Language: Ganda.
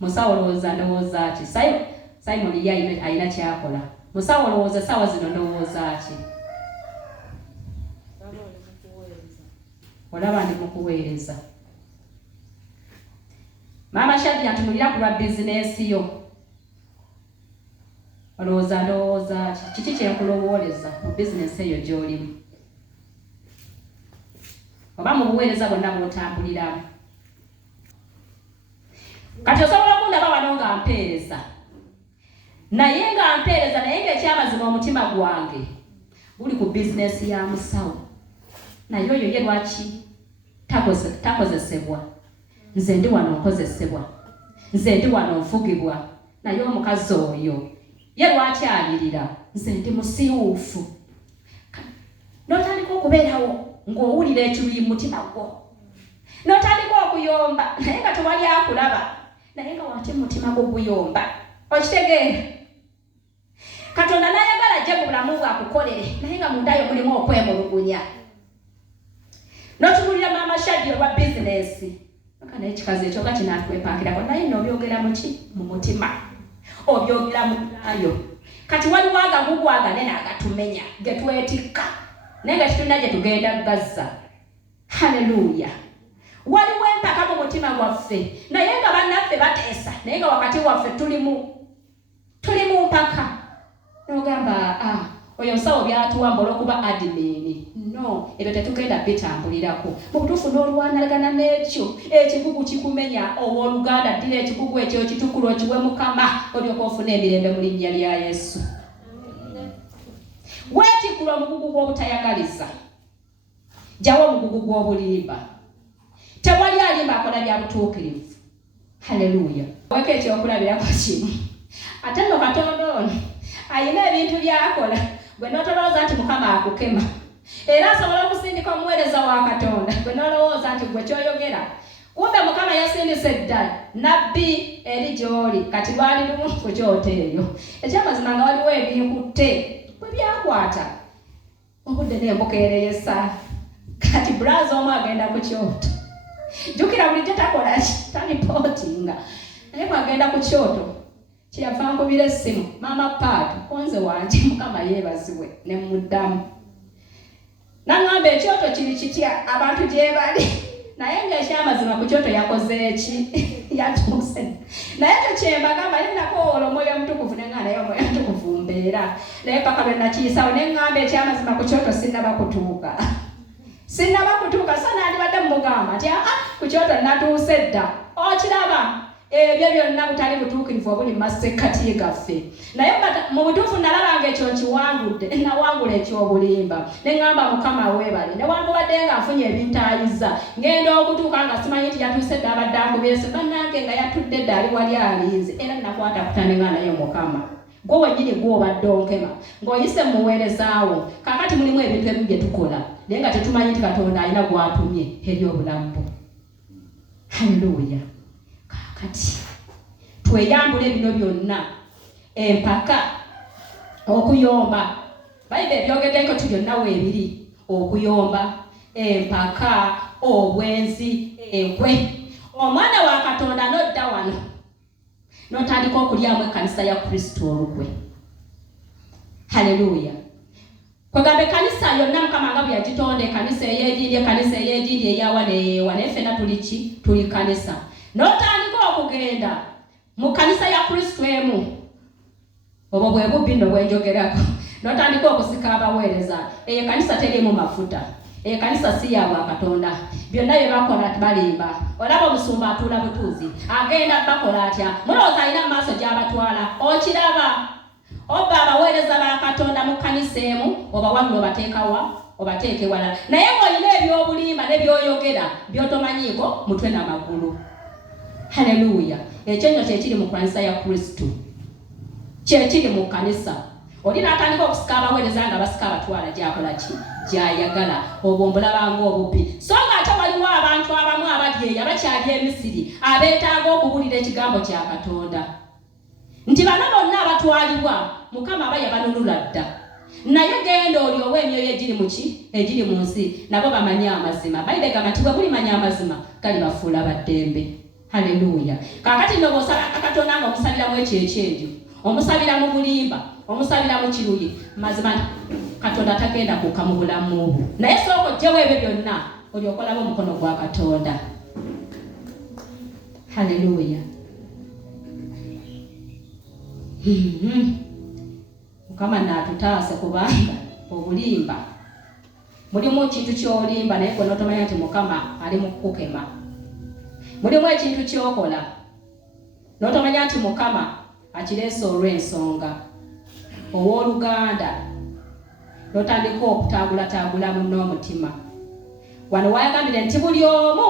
musawo lowooza ndowooza ki? Simon ye alina kyakola. Musawo lowooza sawa zino ndowooza ki? Olaba ndi mukuweereza. Mama Shadi atunulira ku lwa bizinesi yo. Olowooza ndowooza ki? Kiki kyenkulowooleza mu bizinesi eyo gy'olimu? Oba mu buweereza bwonna bw'otambuliramu. Kati osobola okundaba wano nga mpeereza. Naye nga mpeereza naye ng'ekyamazima omutima gwange guli ku bizinesi ya musawo. Naye oyo ye lwaki takozesebwa? Nze ndi wano nkozesebwa. Nze ndi wano nfugibwa. Naye omukazi oyo ye lwaki alirira? Nze ndi musiiwuufu. N'otandika okubeerawo ng'owulira ekiruyi mu mutima gwo. N'otandika okuyomba naye nga tewali akulaba. Naye nga wate mu mutima gwo guyomba. Okitegeera? Katonda n'ayagala ajje mu bulamu bwe akukolere naye nga mundayo mulimu okwemulugunya. N'otunuulira Maama Shadi olwa bizinesi. Naye ekikazi ekyo nga kinaatwepakirako naye n'obyogera mu ki? Mu mutima. Obyogera mu nayo. Kati waliwo agagugwagane n'agatumenya ge twetikka. Naye nga kitulina gye tugenda Gaza. Haleluya. Waliwo empaka mu mutima gwaffe naye nga bannaffe bateesa naye nga wakati waffe tuli mu mpaka. N'ogamba oyo musawo byatuwambula okuba admin. No, ebyo tetugenda bitambulirako. Mu butuufu n'olwanagana n'ekyo ekigugu kikumenya owooluganda ddira ekigugu ekyo kitukula okiwe Mukama olyoka ofuna emirembe mu linnya lya Yesu. Weetikula omugugu gw'obutayagaliza. Jawo omugugu gw'obulimba. Tewali alimba akola bya butuukirivu. Haleluya. Weka ekyokulabirako kimu. Ate nno Katonda ono ayina ebintu by'akola gwe n'otolowooza nti Mukama akukema. Era asobola okusindika omuweereza wa Katonda gwe n'olowooza nti gwe kyoyogera. Kumbe Mukama yasindise ddala nabbi eri gy'oli kati lwali lumu ku kyoto eyo. Ekyamazima nga waliwo ebinkutte bwe byakwata. Obudde n'embukeereyesa. Kati bulaza omu agenda ku kyoto. Jjukira bulijjo takola ki? Talipootinga. Naye bw'agenda ku kyoto kyeyava nkubira essimu. Maama Paatu konze wange Mukama yeebazibwe ne muddamu. N'angamba ekyoto kiri kitya abantu gye bali. Naye ng'ekyamazima ku kyoto yakoze eki? Yatuuse. Naye tekyembagamba ne nakoola Omwoyo Omutukuvu ne nga naye Omwoyo Omutukuvu mbeera. Naye paka lwe nakiyisawo ne ngamba ekyamazima ku kyoto sinnaba kutuuka. Sinnaba kutuuka so nandibadde mugamba nti ku kyoto natuuse dda. Okiraba ebyo byonna butali butuukirivu obuli mu masekkati gaffe. Naye mu butuufu nalabanga ekyo nkiwangudde. Nawangula ekyobulimba. Ne ngamba Mukama weebale. Newankubadde nga nfunye ebintaayiza. Ngenda okutuuka nga simanyi nti yatuuse dda abadde akubye se bannange nga yatudde dda ali wali alinze. Era nakwata kutane nga naye Mukama. Gwe wennyini gw'obadde onkema. Ng'oyise mu muweerezaawo. Kaakati mulimu ebintu ebimu bye tukola. Naye nga tetumanyi nti Katonda alina gw'atumye eri obulamu bwo. Haleluya. Kaakati tweyambule bino byonna. Empaka, okuyomba. Bayibuli ebyogeddeko ti byonna weebiri. Okuyomba, empaka, obwenzi, enkwe. Omwana wa Katonda n'odda wano n'otandika okulyamu ekkanisa ya Kristo olukwe. Haleluya. Kwegamba ekkanisa yonna Mukama nga bwe yagitonda, ekkanisa ey'egindi, ekkanisa ey'egindi eyawa neyeewa. Naye ffenna tuli ki? Tuli kkanisa. N'otandika okugenda mu kkanisa ya Kristo emu. Obwo bwe bubbi nno bwenjogerako. N'otandika okusika abaweereza. Eyo ekkanisa teriimu mafuta. Eyo ekkanisa si ya Bwakatonda. Byonna bye bakola balimba. Olaba omusumba atuula butuuzi. Agenda bakola atya? Mulowooza alina mu maaso gy'abatwala. Okiraba. Oba abaweereza ba Katonda mu kkanisa emu, oba wano obateekawa, obateeke wala. Naye ng'olina ebyobulimba ne by'oyogera by'otomanyiiko mutwe n'amagulu. Haleluya. Ekyo nno kyekiri mu kkanisa ya Kristo. Kyekiri mu kkanisa. Oli n'atandika okusika abaweereza nga basika abatwala gy'akola ki? Gy'ayagala. Obwo mbulabanga obubbi. So ng'ate waliwo abantu abamu abali eyo abakyali e Misiri abeetaaga okubuulira ekigambo kya Katonda. Nti bano bonna abatwalibwa Mukama aba yabanunula dda. Naye genda oli ow'emyoyo egiri mu ki? Egiri mu nsi. Nabo bamanyi amazima. Bayibuli egamba nti bwe mulimanya amazima gali bafuula ba ddembe. Haleluya. Kakati no bosala Katonda nga omusabira mu ekyejo, omusabira mu bulimba, omusabira mu kiruyi, mazima Katonda tagenda kukamu bulamu obwo. Naye soko jewe ebyo byonna olyokola mu mukono gwa Katonda. Haleluya. Mukama natutaase kubanga obulimba mulimu ekintu ky'olimba naye gwe n'otomanya nti Mukama ali mu kukema. Mulimu ekintu ky'okola n'otomanya nti Mukama akireese olw'ensonga. Owooluganda n'otandika okutaagula munno omutima. Wano wayagambire nti buli omu